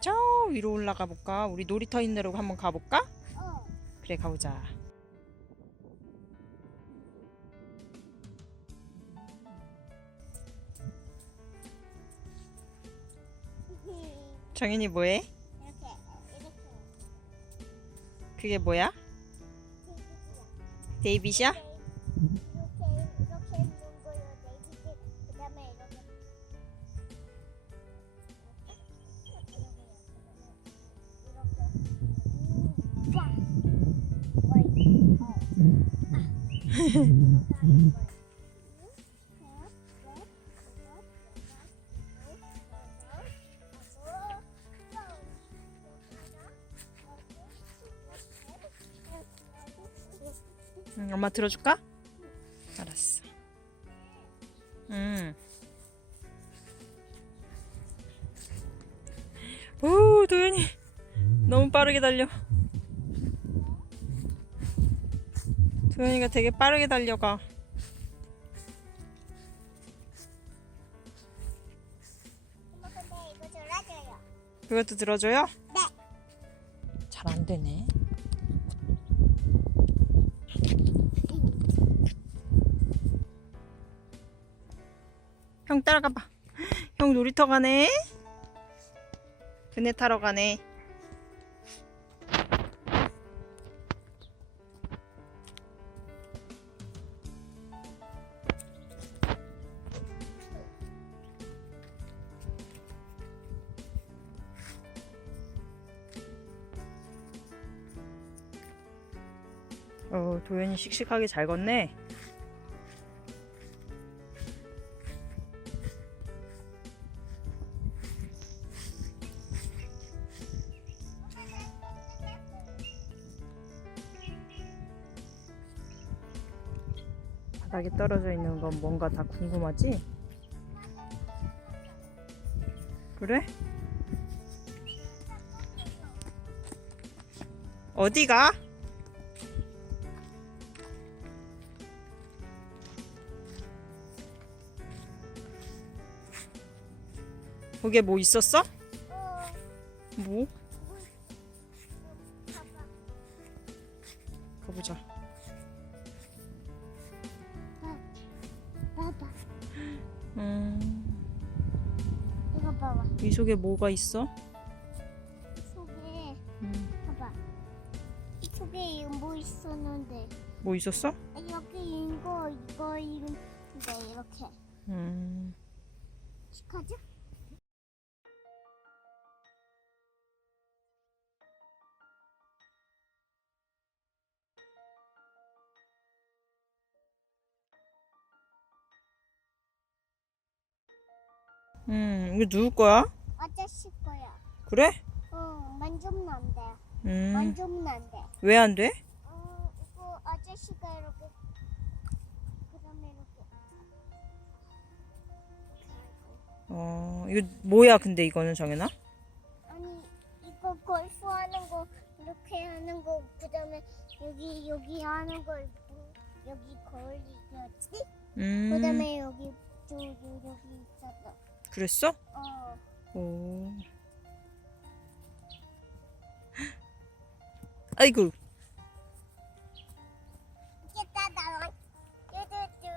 저 위로 올라가 볼까? 우리 놀이터 있는 데로 한번 가볼까? 그래, 가보자. 정인이 뭐해? 이렇게 그게 뭐야? 데이빗이야? 이렇게 있는 거요. 네이비드 그다음에 이렇게 엄마 들어줄까? 알았어. 오, 도현이 너무 빠르게 달려. 도현이가 되게 빠르게 달려가. 엄마 근데 이거 졸라줘요. 그것도 들어줘요? 네. 잘 안 되네. 형 따라가 봐. 형 놀이터 가네. 그네 타러 가네. 도현이 씩씩하게 잘 걷네. 바닥에 떨어져 있는 건 뭔가 다 궁금하지? 그래? 어디가? 거기에 뭐 있었어? 뭐? 가보자. 봐봐. 이거 봐봐. 이 속에 뭐가 있어? 이 속에 봐봐. 이 속에 뭐 있었는데? 뭐 있었어? 이렇게 이거 있는데 이렇게. 시카죠? 이거 누구 거야? 아저씨 거야. 그래? 만지면 안 돼. 음, 만지면 안 돼. 왜 안 돼? 이거 아저씨가 이렇게 그다음에 이렇게 이거 뭐야, 근데 이거는 정연아? 아니 이거 골프 하는 거 이렇게 하는 거 그다음에 여기 하는 거 여기 거울이었지? 그다음에 여기 있었어. 그랬어? 오. 아이고. 이겼다 나랑 뚜뚜뚜.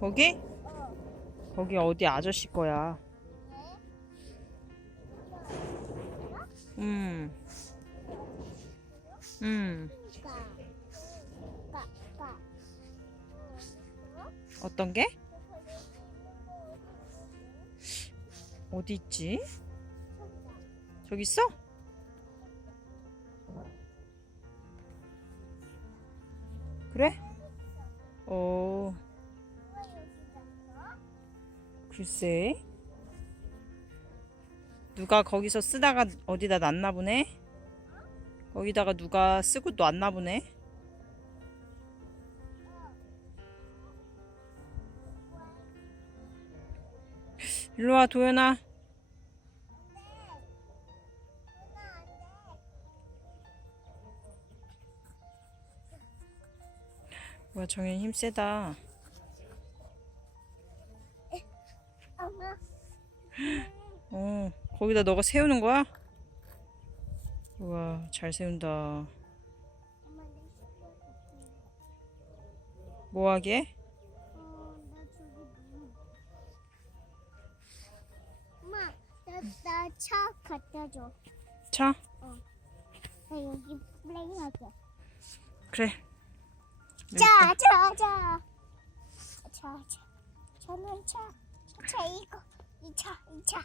거기? 거기 어디 아저씨 거야. 음. 어떤 게? 어디 있지? 저기 있어? 그래? 글쎄. 누가 거기서 쓰다가 어디다 놨나 보네? 거기다가 누가 쓰고 놨나 보네? 일로와, 도연아. 뭐야, 정현 힘세다. 엄마. 거기다 너가 세우는 거야? 우와, 잘 세운다. 엄마 내 뭐 하게? 나 저기 엄마 나 차 갖다 줘. 차? 나 여기 플레이하게. 그래. 자. 저는 차 이거 이 차. 이 차.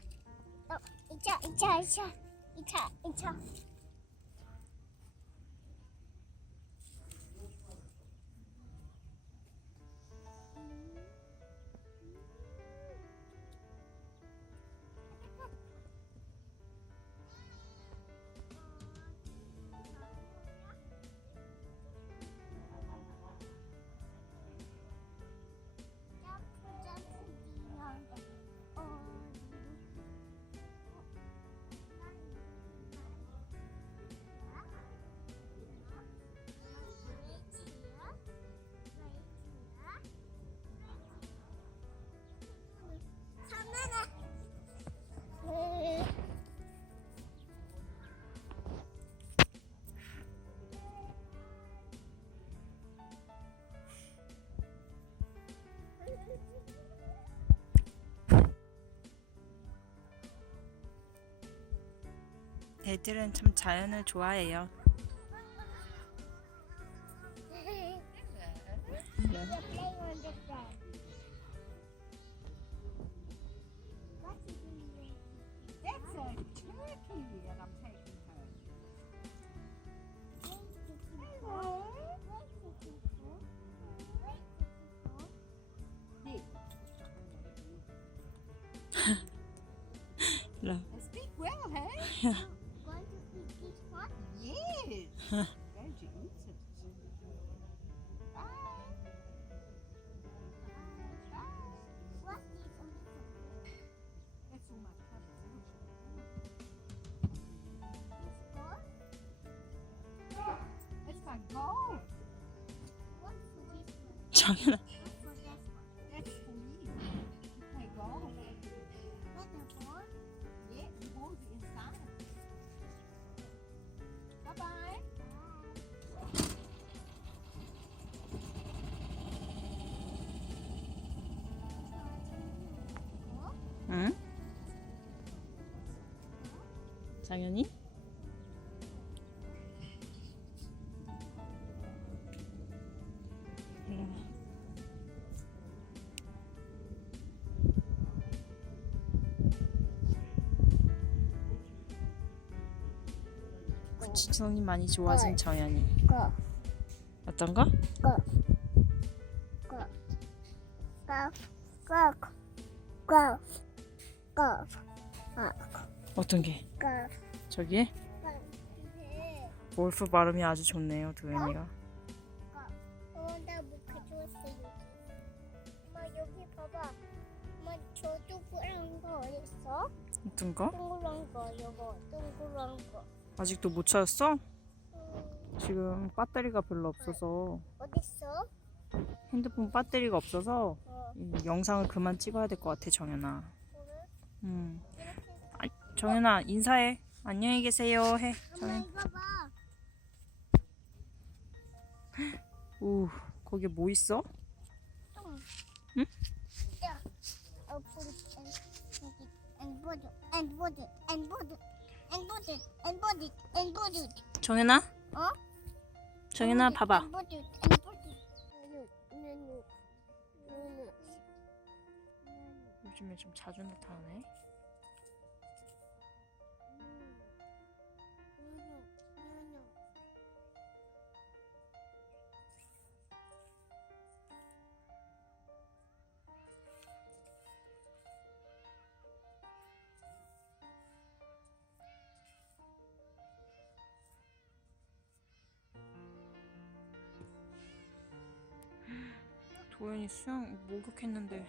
애들은 참 자연을 좋아해요. That's a turkey that I'm taking her. 일로. Speak well, hey? Going to feed this one? Yes. Going to eat it. Bye. What is on the That's all my covers, isn't it? It's my gold. What's for this one? 정현아. What's for this one? That's for you. You play golf. What the ball? Yeah, the ball's inside. Bye-bye. 응? 장현이? 일로 와. 구치성이 많이 좋아진 정현이. Go. 어떤 거? Go. 어떤 게? Go. 저기? 골프 발음이 아주 좋네요, 도현이가. 나뭐 가져왔어 여기. 엄마 여기 봐봐. 엄마 저 동그란 거 어딨어? 어떤 거? 동그란 거 이거 동그란 거. 아직도 못 찾았어? 지금 배터리가 별로 없어서 어딨어? 핸드폰 배터리가 없어서 어. 이 영상을 그만 찍어야 될 것 같아, 정연아. 그래? 정연아 인사해. 안녕히 계세요 해. 엄마 정연. 이거 봐. 오, 거기 뭐 있어? 똥. 응? 야. put it and put it and put it and put it and put it and put it and put it. 정연아? 어? 정연아 봐봐. And put it and put it. 요즘에 좀 자주 나타나네. 도현이 수영 목욕했는데.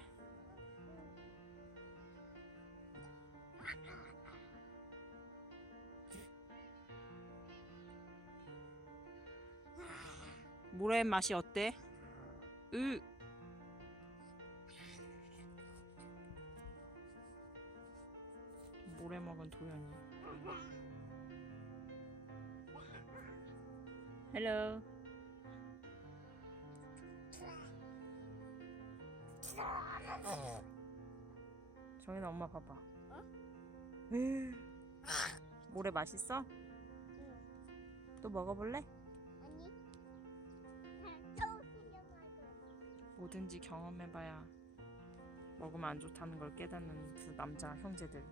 물의 맛이 어때? 모래 먹은 도현이. 헬로. 정현아 엄마 봐봐. 모래 맛있어? 응. 또 먹어볼래? 아니. 또 수영하고. 뭐든지 경험해봐야 먹으면 안 좋다는 걸 깨닫는 두 남자 형제들.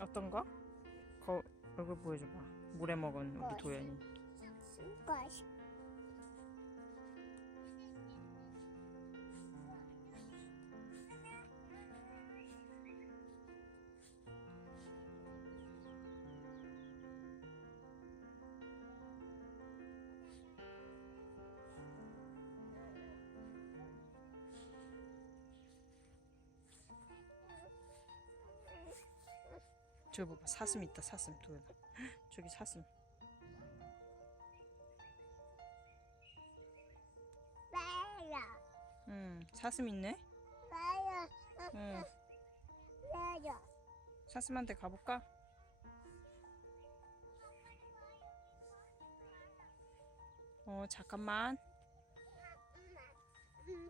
어떤 거? 얼굴 보여줘봐. 모래 먹은 우리 도현이. 것이. 저기 봐봐. 사슴 있다. 사슴 도현아. 저기 사슴. 라라. 사슴 있네. 라라. 응. 라라. 사슴한테 가볼까? 잠깐만. 네.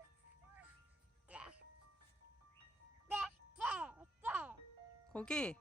거기